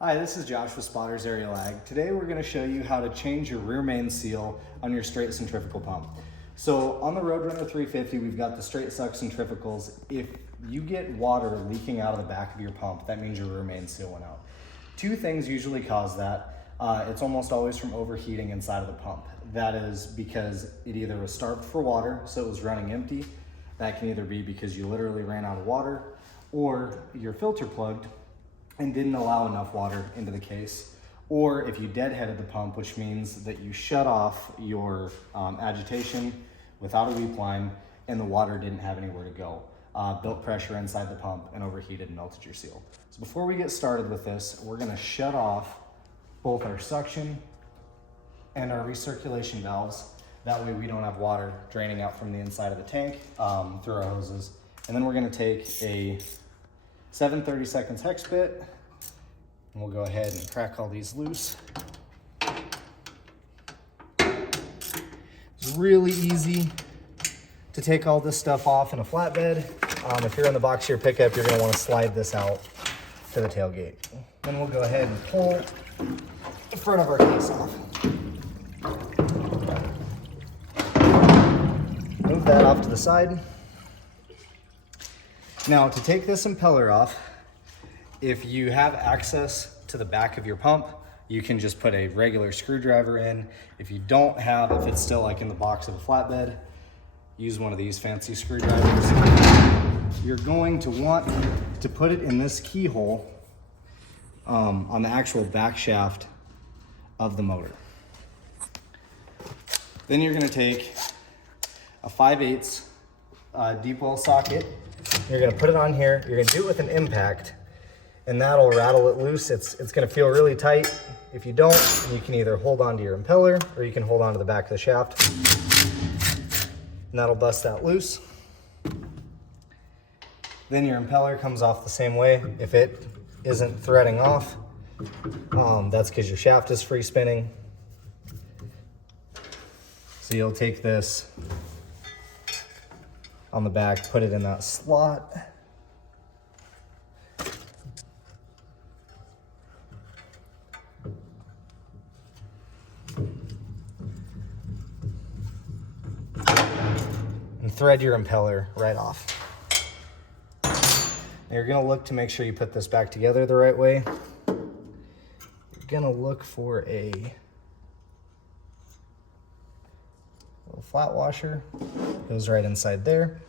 Hi, this is Josh with Spotters Aerial Ag. Today we're going to show you how to change your rear main seal on your straight centrifugal pump. So on the Roadrunner 350, we've got the straight suck centrifugals. If you get water leaking out of the back of your pump, that means your rear main seal went out. Two things usually cause that. It's almost always from overheating inside of the pump. That is because it either was starved for water, so it was running empty. That can either be because you literally ran out of water, or your filter plugged and didn't allow enough water into the case, or if you deadheaded the pump, which means that you shut off your agitation without a weep line and the water didn't have anywhere to go. Built pressure inside the pump and overheated and melted your seal. So before we get started with this, we're gonna shut off both our suction and our recirculation valves. That way we don't have water draining out from the inside of the tank through our hoses. And then we're gonna take a 7/32 hex bit, and we'll go ahead and crack all these loose. It's really easy to take all this stuff off in a flatbed. If you're in the box of your pickup, you're gonna wanna slide this out to the tailgate. Then we'll go ahead and pull the front of our case off. Move that off to the side. Now, to take this impeller off, if you have access to the back of your pump, you can just put a regular screwdriver in. If you don't have, if it's still like in the box of a flatbed, use one of these fancy screwdrivers. You're going to want to put it in this keyhole on the actual back shaft of the motor. Then you're gonna take a 5/8 deep well socket. You're gonna put it on here. You're gonna do it with an impact, and that'll rattle it loose. It's gonna feel really tight. If you don't, you can either hold on to your impeller or you can hold on to the back of the shaft, and that'll bust that loose. Then your impeller comes off the same way. If it isn't threading off, that's because your shaft is free spinning. So you'll take this on the back, put it in that slot. And thread your impeller right off. Now you're gonna look to make sure you put this back together the right way. You're gonna look for a little flat washer. Goes right inside there.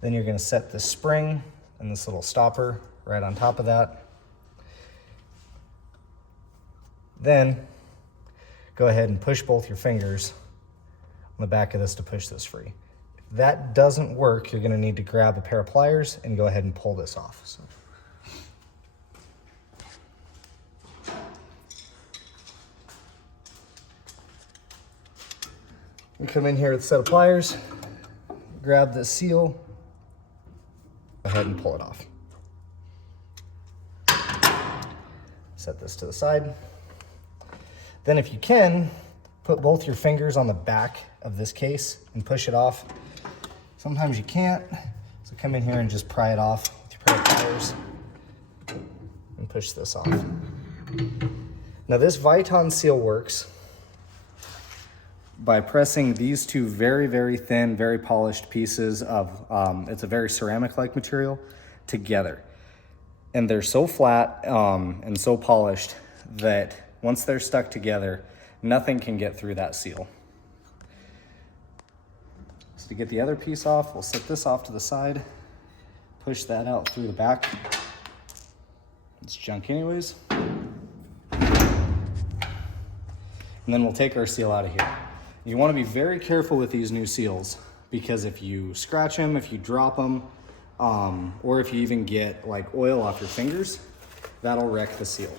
Then you're gonna set this spring and this little stopper right on top of that. Then go ahead and push both your fingers on the back of this to push this free. If that doesn't work, you're gonna need to grab a pair of pliers and go ahead and pull this off. So. You come in here with a set of pliers, grab the seal, go ahead and pull it off. Set this to the side. Then if you can, put both your fingers on the back of this case and push it off. Sometimes you can't, so come in here and just pry it off with your pair of pliers and push this off. Now this Viton seal works by pressing these two very, very thin, very polished pieces of, it's a very ceramic-like material, together. And they're so flat and so polished that once they're stuck together, nothing can get through that seal. So to get the other piece off, we'll set this off to the side, push that out through the back. It's junk anyways. And then we'll take our seal out of here. You want to be very careful with these new seals, because if you scratch them, if you drop them, or if you even get like oil off your fingers, that'll wreck the seal.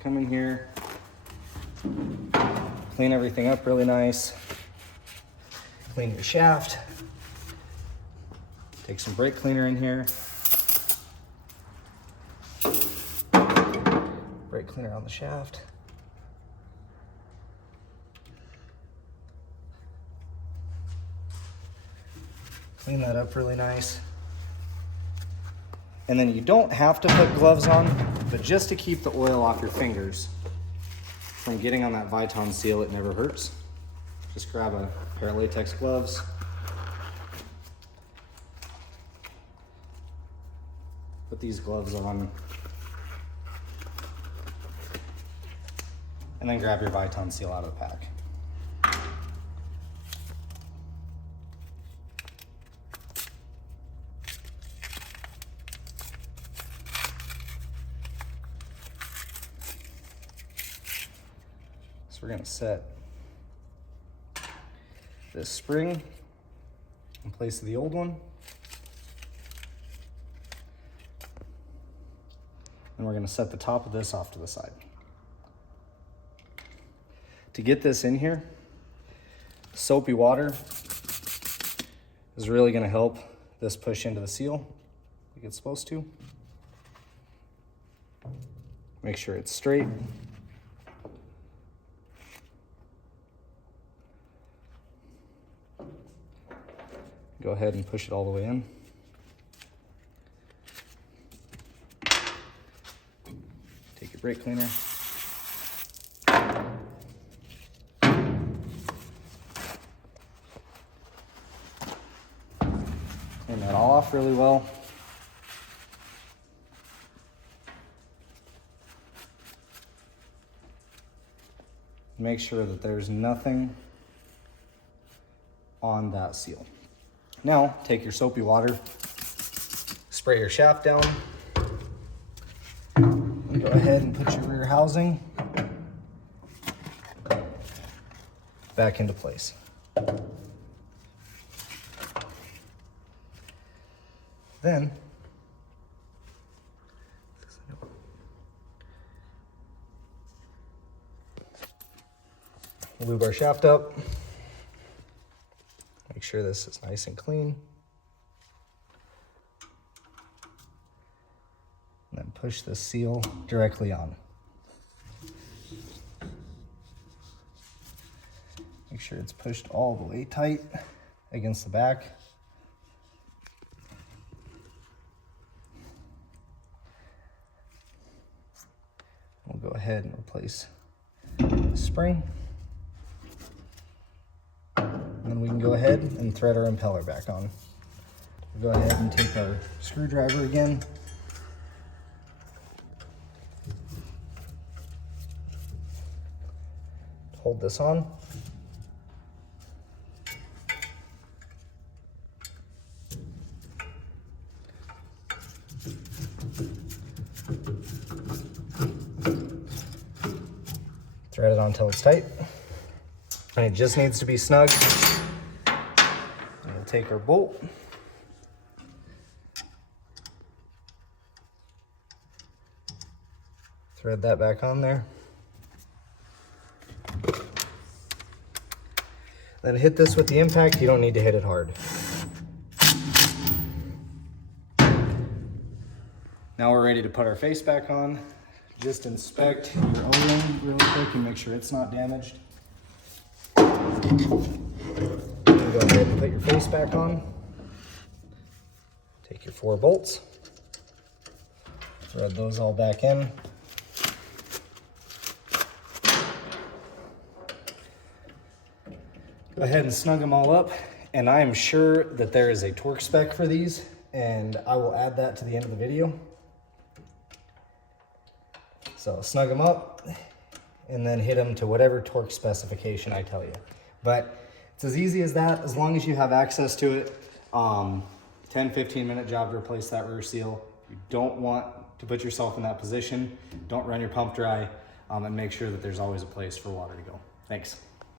Come in here, clean everything up really nice, clean your shaft, take some brake cleaner in here, brake cleaner on the shaft. Clean that up really nice. And then you don't have to put gloves on, But just to keep the oil off your fingers from getting on that Viton seal, it never hurts. Just grab a pair of latex gloves. Put these gloves on. And then grab your Viton seal out of the pack. So we're gonna set this spring in place of the old one. And we're gonna set the top of this off to the side. To get this in here, soapy water is really gonna help this push into the seal like it's supposed to. Make sure it's straight. Go ahead and push it all the way in. Take your brake cleaner. Clean that all off really well. Make sure that there's nothing on that seal. Now, take your soapy water, spray your shaft down, and go ahead and put your rear housing back into place. Then, we'll lube our shaft up. Make sure this is nice and clean. And then push the seal directly on. Make sure it's pushed all the way tight against the back. We'll go ahead and replace the spring. And then we can go ahead and thread our impeller back on. We'll go ahead and take our screwdriver again. Hold this on. Thread it on until it's tight. And it just needs to be snug. We'll take our bolt. Thread that back on there. Then hit this with the impact. You don't need to hit it hard. Now we're ready to put our face back on. Just inspect your O-ring really quick and make sure it's not damaged. Go ahead and put your face back on. Take your 4 bolts. Thread those all back in. Go ahead and snug them all up. And I am sure that there is a torque spec for these, and I will add that to the end of the video. So snug them up and then hit them to whatever torque specification I tell you. But it's as easy as that, as long as you have access to it. 10-15 minute job to replace that rear seal. You don't want to put yourself in that position. Don't run your pump dry, and make sure that there's always a place for water to go. Thanks.